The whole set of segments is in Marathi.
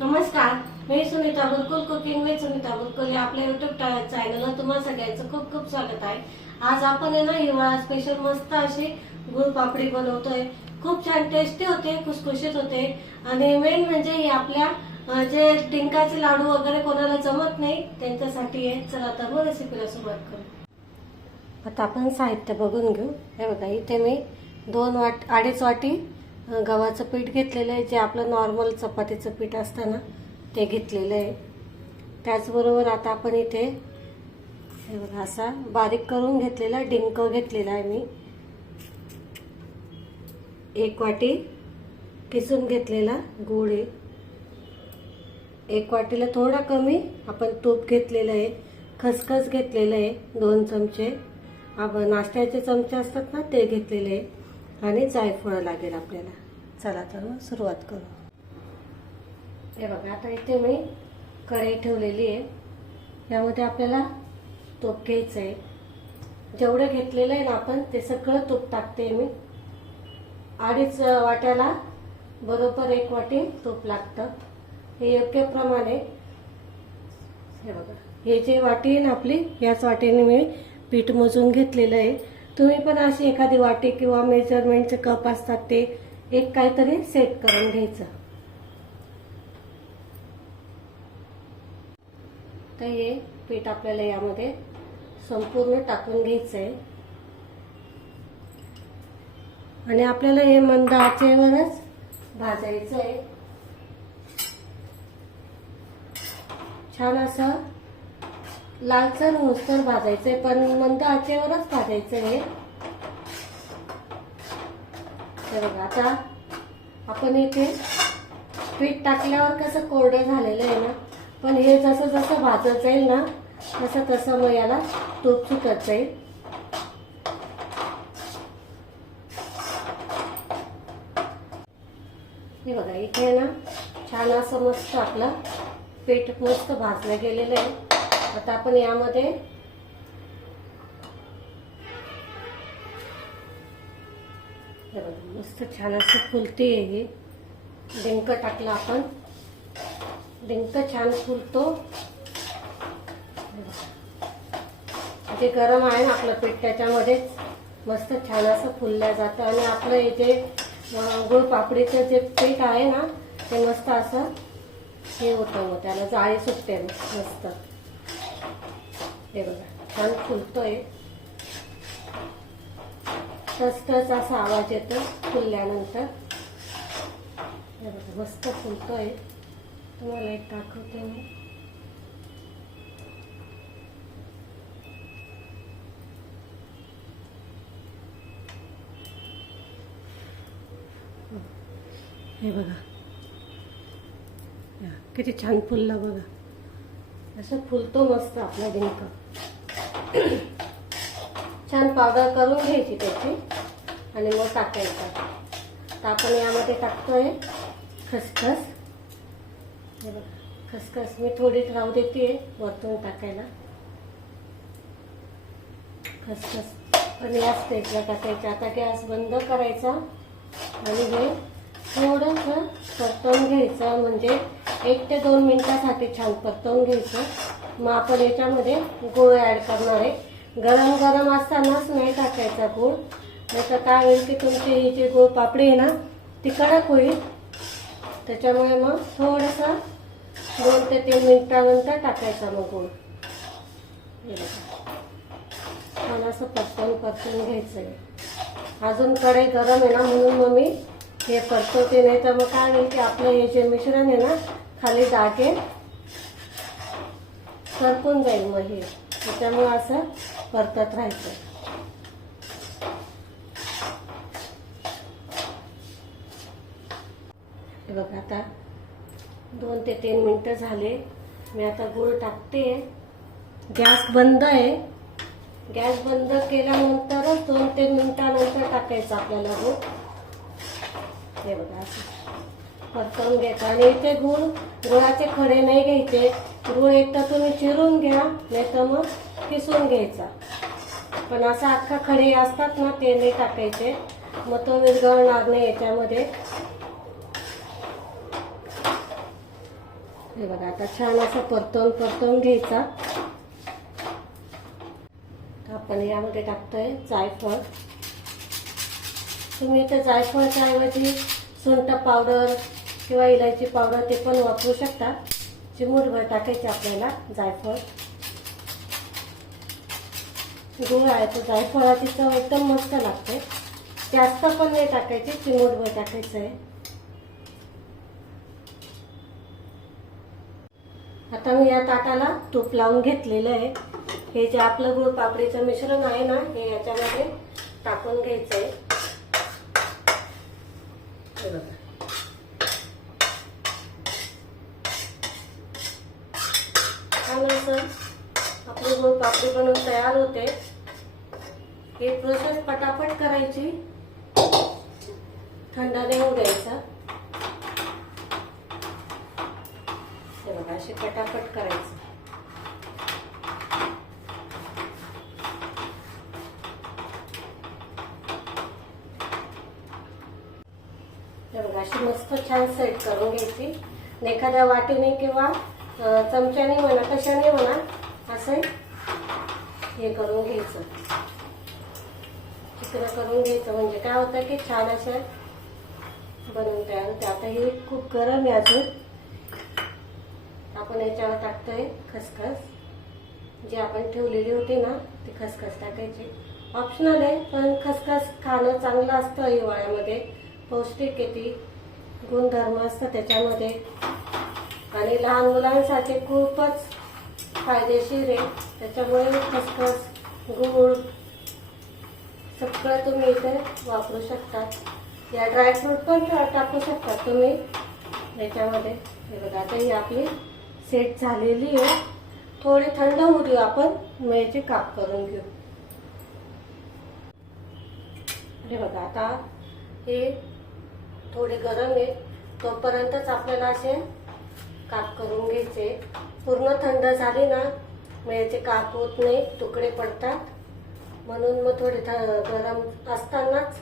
नमस्कार मी सुनीता बुलकुल कुकिंग विथ सुनीता बुलकुल या आपल्या युट्यूब चॅनलला तुम्हाला सगळ्यांचं खूप खूप स्वागत आहे. आज आपण आहे ना हिवाळा स्पेशल मस्त अशी गुळ पापडी बनवतोय. खूप छान टेस्टी होते खुसखुशीत होते. आणि मेन म्हणजे ही आपल्या जे डिंकाचे लाडू वगैरे कोणाला जमत नाही त्यांच्यासाठी आहे. चला तर मग रेसिपीला सुरुवात करू. आता आपण साहित्य बघून घेऊ. हे बघा इथे मी दोन वाट अडीच वाटी गव्हाचं पीठ घेतलेलं आहे जे आपलं नॉर्मल चपातीचं पीठ असतं ना ते घेतलेलं आहे. त्याचबरोबर आता आपण इथे हे बघा असा बारीक करून घेतलेला डिंक घेतलेला आहे मी. एक वाटी किसून घेतलेला गूळ आहे. एक वाटीला थोडा कमी आपण तूप घेतलेलं आहे खसखस घेतलेलं आहे दोन चमचे. आपण नाश्त्याचे चमचे असतात ना ते घेतलेले आहे. आणि जायफळ लागेल आपल्याला. चला तर मग सुरुवात करू. हे बघा आता इथे मी कढई ठेवलेली आहे. यामध्ये आपल्याला तूप घ्यायचं आहे जेवढं घेतलेलं आहे ना आपण ते सगळं तूप टाकते मी. अडीच वाट्याला बरोबर एक वाटी तूप लागतं. हे योग्य प्रमाणे. हे बघा हे जे वाटी आहे ना आपली याच वाटीने मी पीठ मोजून घेतलेलं आहे. तुम्ही पण अशी एखादी वाटी किंवा मेजरमेंटचे कप असतात ते एक काहीतरी सेट करून घ्यायचं. तर हे पीठ आपल्याला यामध्ये संपूर्ण टाकून घ्यायचं आहे आणि आपल्याला हे मंद आचेवरच भाजायचं आहे छान असं लालसर होसर भाजायचंय पण मंद आचेवरच भाजायचं आहे हे बघा आता आपण इथे पीठ टाकल्यावर कसं कोरडं झालेलं आहे ना पण हे जसं जसं भाजत जाईल ना तसं तसं मग याला तूप चुकत जाईल. हे बघा इथे ना छान असं मस्त आपलं पीठ मस्त भाजलं गेलेलं आहे. आता आपण यामध्ये मस्त छान असं फुलते हे. डिंक टाकलं आपण. डिंक छान फुलतो. ते गरम आहे ना आपलं पीठ त्याच्यामध्येच मस्त छान असं फुलल्या जातं. आणि आपलं हे जे गुळ पापडीचं जे पीठ आहे ना ते मस्त असं हे होतं मग त्याला जाळी सुटते मस्त. हे बघा. छान फुलतोय. टच असा आवाज येतो फुलल्यानंतर. हे बघा मस्त फुलतोय. तुम्हाला एक दाखवते मी. हे बघा. किती छान फुललं बघा. असं फुलतो मस्त आपला डिंक छान पावडर करून घ्यायची त्याची आणि मग टाकायचा. तर आपण यामध्ये टाकतोय खसखस. हे बघा खसखस मी थोडीच राहू देते वरतून टाकायला. खसखस पण याच स्टेपला टाकायचं. आता गॅस बंद करायचा आणि हे थोडंसं परतवून घ्यायचं. म्हणजे एक ते दोन मिनिटासाठी छान परतवून घ्यायचं. मग आपण याच्यामध्ये गुळ ॲड करणार आहे. गरम गरम असतानाच नाही टाकायचा गुळ. नाही तर काय होईल की तुमची ही जी गुळ पापडी आहे ना ती कडक होईल. त्याच्यामुळे मग थोडंसं दोन ते तीन मिनिटानंतर टाकायचा मग गुळ. छान असं परतवून परतवून घ्यायचं आहे अजून कढई गरम आहे ना म्हणून मग मी हे परतवते. नाही तर मग काय होईल की आपलं हे जे मिश्रण आहे ना खाली दाटे सरकून जाईल मग हे. त्याच्यामुळं असं परतत राहायचं. हे बघा आता दोन ते तीन मिनटं झाले. मी आता गुळ टाकते. गॅस बंद आहे. गॅस बंद केल्यानंतरच दोन तीन मिनटानंतर टाकायचं आपल्याला गुळ. हे बघा असं. परतवून घ्यायचं. आणि इथे गूळ गुळाचे खडे नाही घ्यायचे. गूळ एक तर तुम्ही चिरून घ्या नाही तर मग किसून घ्यायचा. पण असा अख्खा खडे असतात ना ते नाही टाकायचे. मग तो विरघळणार नाही याच्यामध्ये. हे बघा आता छान असं परतवून परतवून घ्यायचा. आपण यामध्ये टाकतोय जायफळ. तुम्ही इथे जायफळच्या ऐवजी सुंठ पावडर किंवा इलायची पावडर ते पण वापरू शकता. चिमूटभर टाकायचे आपल्याला जायफळ. गुळ आहे तो जायफळाची चव एकदम मस्त लागते. जास्त पण नाही टाकायची चिमूटभर टाकायचं आहे. आता मी या ताटाला तूप लावून घेतलेलं आहे. हे जे आपलं गुळ पापडीचं मिश्रण आहे ना हे याच्यामध्ये टाकून घ्यायचं आहे. हे बघा छान असं आपली गोड पापडी बनवून तयार होते. हे प्रोसेस पटापट करायची. थंड नाही होऊ द्यायचा हे बघा अशी पटापट करायचं हे बघा अशी मस्त छान सेट करून घ्यायची. आणि एखाद्या वाटीने किंवा चमच्याने म्हणा कशाने म्हणा असं हे करून घ्यायचं. चित्र करून घ्यायचं. म्हणजे काय होतं की छान असं बनवून तयार होते. आता हे खूप गरम आहे अजून. आपण याच्यावर टाकतोय खसखस. जी आपण ठेवलेली होती ना ती खसखस टाकायची. ऑप्शनल आहे पण खसखस खाणं चांगलं असतं हिवाळ्यामध्ये. पौष्टिक आहे ती. गुणधर्म असतं त्याच्यामध्ये. आणि लहान मुलांसाठी खूपच फायदेशीर आहे. त्याच्यामुळे खसखस गूळ सगळं तुम्ही इथे वापरू शकता. या ड्रायफ्रूट पण टाकू शकता तुम्ही. याच्यामध्ये हे बघा आता ही आपली सेट झालेली आहे. थोडी थंड होऊ देऊ आपण मेचे काप करून घेऊ. हे बघा आता हे थोडे गरम आहे. तोपर्यंतच आपल्याला असे काप करून घ्यायचे. पूर्ण थंड झाली ना मग याचे काप होत नाही तुकडे पडतात. म्हणून मग थोडे थ- गरम असतानाच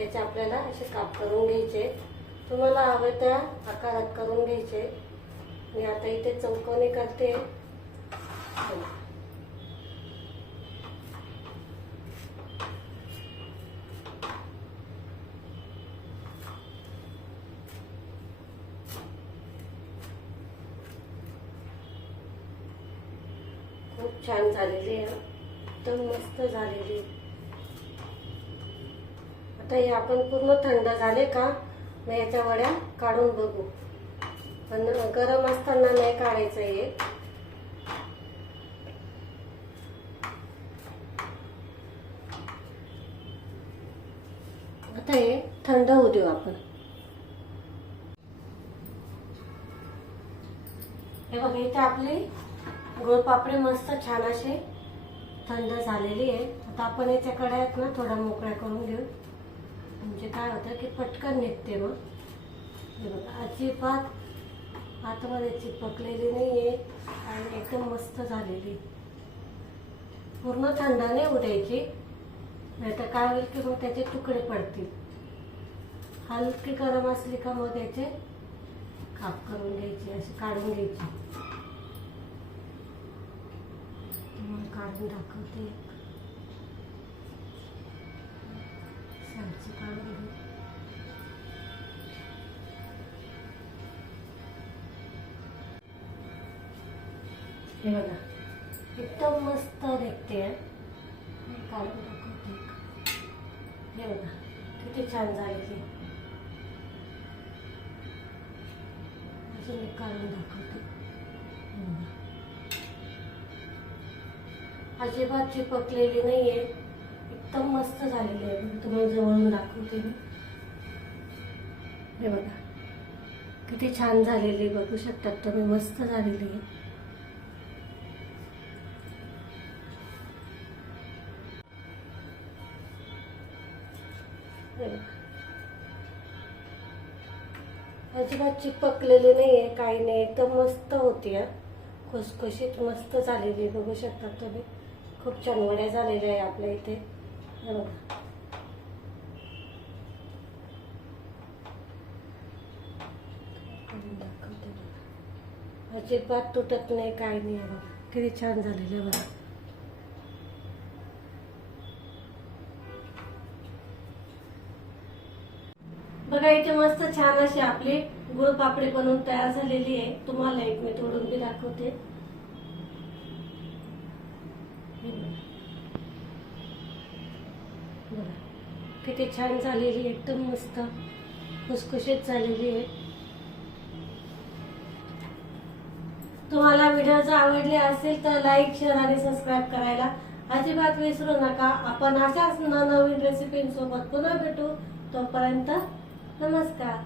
याचे आपल्याला असे काप करून घ्यायचे. तुम्हाला हवे त्या आकारात करून घ्यायचे. मी आता इथे चौकोनी करते. छान झालेली आहे. एकदम मस्त झालेली आता हे आपण पूर्ण थंड झाले का? मग याच्या वड्या काढून बघू. पण गरम असताना नाही काढायचं हे. आता हे थंड होऊ देऊ आपण. हे बघा इथे आपली गुळपापडी मस्त छान असे थंड झालेली आहे. आता आपण याच्या कड्यात ना थोडा मोकळ्या करून घेऊ. म्हणजे काय होतं की पटकन निघते मग. अजिबात आतमध्ये चिपकलेली नाही आहे आणि एकदम मस्त झालेली. पूर्ण थंड नाही उडायची. नाहीतर नाही तर काय होईल की मग त्याचे तुकडे पडतील. हलकी गरम असली का मग त्याचे काप करून घ्यायचे असे काढून घ्यायचे. तुम्हाला काढून दाखवते. एक. काढून हे बघा. एकदम मस्त देखते काढून दाखवते. हे बघा. किती छान झाली अजून एक काढून दाखवते. हे बघा. अजिबात चिपकलेली नाहीये. एकदम मस्त झालेली आहे. तुम्हाला जवळून दाखवते मी. हे बघा. किती छान झालेली बघू शकतात तुम्ही. मस्त झालेली आहे. अजिबात चिपकलेली नाहीये. काही नाही. एकदम मस्त होती हा. खुसखुशीत मस्त झालेली आहे, बघू शकता तुम्ही. खूप छान वड्या झालेल्या आहे आपल्या इथे. हे बघा. अजिबात तुटत नाही काय नाही बघा. किती छान झालेलं आहे बघा. बघा इथे मस्त छान अशी आपली गुळ पापडी बनवून तयार झालेली आहे. तुम्हाला एक मी तोडून बी दाखवते हे बघा. बघा. किती छान झालेली एकदम मस्त. खुसखुशीत झालेली आहे. तुम्हाला व्हिडिओ जर आवडले असेल तर लाईक शेअर आणि सबस्क्राईब करायला अजिबात विसरू नका. आपण अशाच नवनवीन रेसिपींसोबत पुन्हा भेटू. तोपर्यंत नमस्कार.